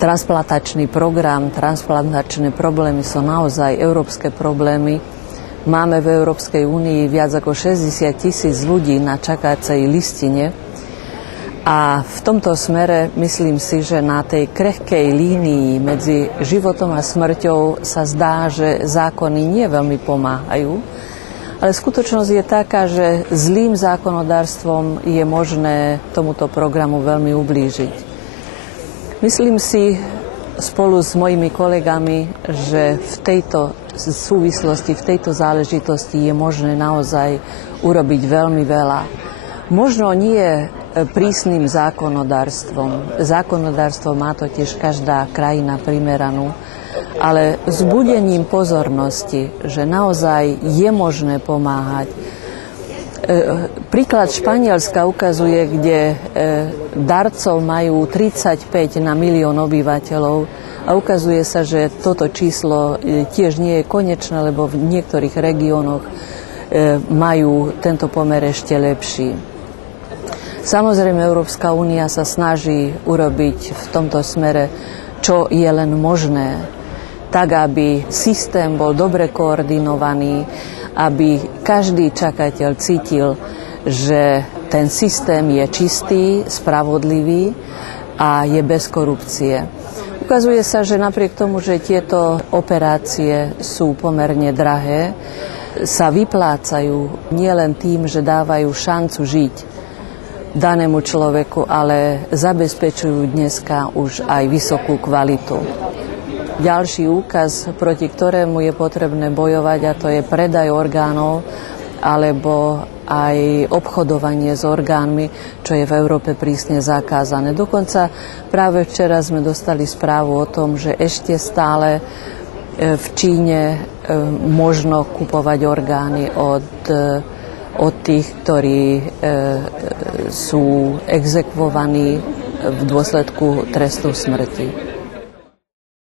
transplantačný program, transplantačné problémy sú naozaj európske problémy. Máme v Európskej únii viac ako 60 000 ľudí na čakacej listine a v tomto smere myslím si, že na tej krehkej línii medzi životom a smrťou sa zdá, že zákony nie veľmi pomáhajú, ale skutočnosť je taká, že zlým zákonodárstvom je možné tomuto programu veľmi ublížiť. Myslím si spolu s mojimi kolegami, že v tejto súvislosti, v tejto záležitosti je možné naozaj urobiť veľmi veľa. Možno nie prísnym zákonodárstvom. Zákonodárstvo má totiž každá krajina primeranú, ale vzbudením pozornosti, že naozaj je možné pomáhať. Príklad Španielska ukazuje, kde darcov majú 35 na milión obyvateľov a ukazuje sa, že toto číslo tiež nie je konečné, lebo v niektorých regiónoch majú tento pomer ešte lepší. Samozrejme, Európska únia sa snaží urobiť v tomto smere, čo je len možné, tak aby systém bol dobre koordinovaný, aby každý čakateľ cítil, že ten systém je čistý, spravodlivý a je bez korupcie. Ukazuje sa, že napriek tomu, že tieto operácie sú pomerne drahé, sa vyplácajú nielen tým, že dávajú šancu žiť danému človeku, ale zabezpečujú dneska už aj vysokú kvalitu. Ďalší úkaz, proti ktorému je potrebné bojovať, a to je predaj orgánov alebo aj obchodovanie s orgánmi, čo je v Európe prísne zakázané. Dokonca práve včera sme dostali správu o tom, že ešte stále v Číne možno kupovať orgány od tých, ktorí sú exekvovaní v dôsledku trestu smrti.